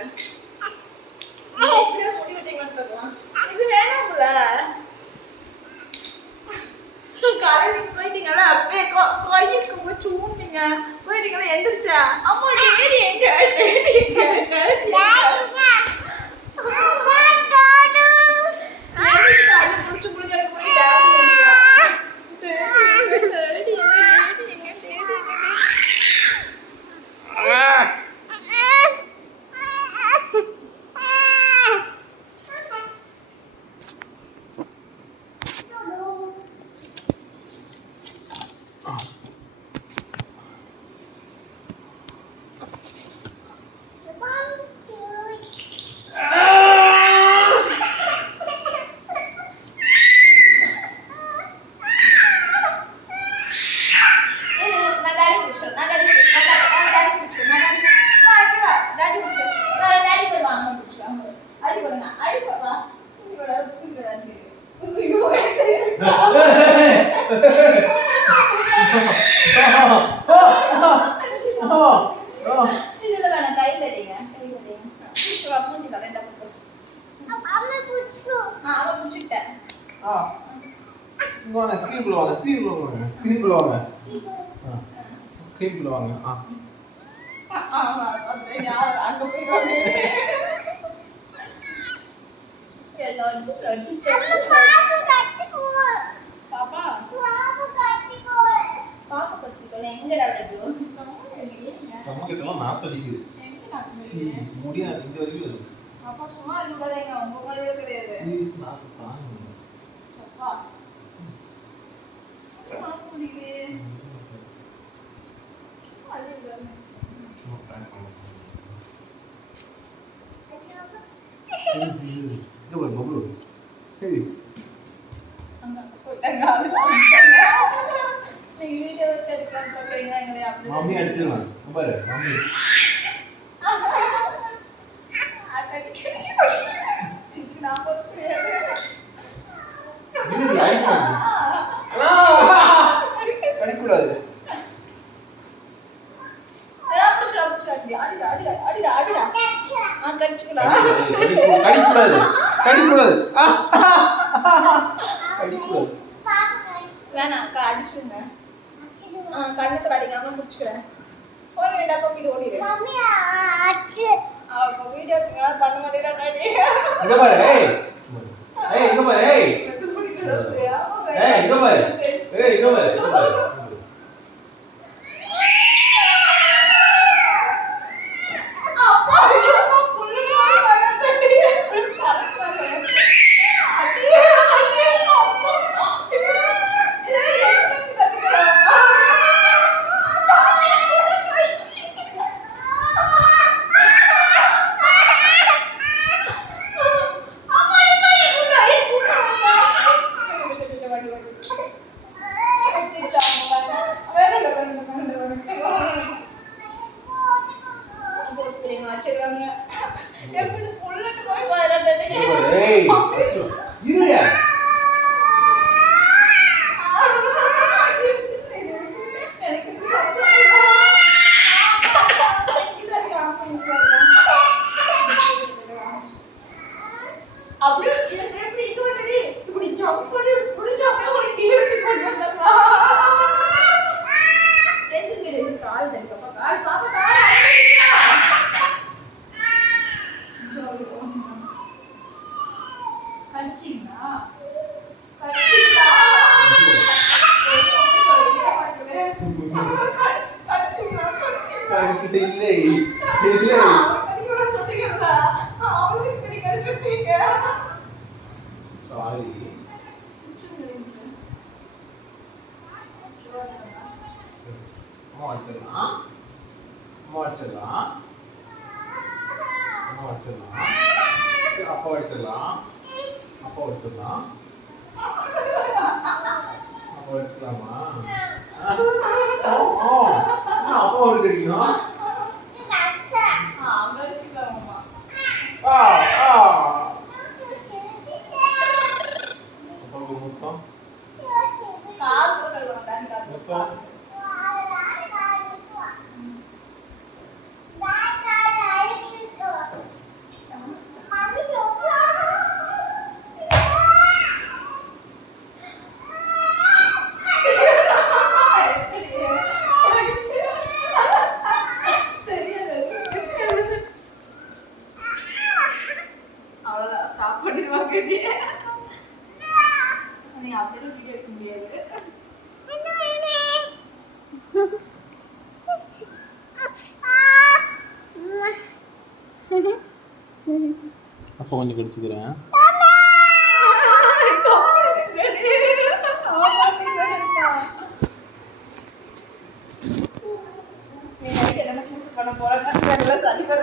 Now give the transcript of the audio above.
விட்டுறேன். எப்படியா முடி விட்டீங்கன்னு பார்க்கலாம். இது வேணாம்ல. காலையில் போயிட்டீங்களா அப்படியே கோயிலுக்கு சூண்டிங்க போயிட்டீங்களா எந்திரிச்சா அம்மா டேடி எங்க டேடி முடிச்சு முடிஞ்சு போய் டேடி மம்மி அடிச்சிருவான் பாரு மம்மி கடிக்கூடாது வேணாக்கா அடிச்சுங்க கண்ணத்துல அடிக்காம முடிச்சுக்கிறேன் போய் டப்பா வீடு ஓடிடு அப்ப வீடியோ பண்ண மாட்டேங்கிறாடி இங்க பாரு ஏய் இங்க பாரு ஏய் இங்க பாரு ஏய் இங்க பாரு நீ அப்படியே வீடியோ எடுக்க முடியாது. அப்போ கொஞ்சம் கடிச்சுக்கிறேன். பண்ண போறேன் சளி வர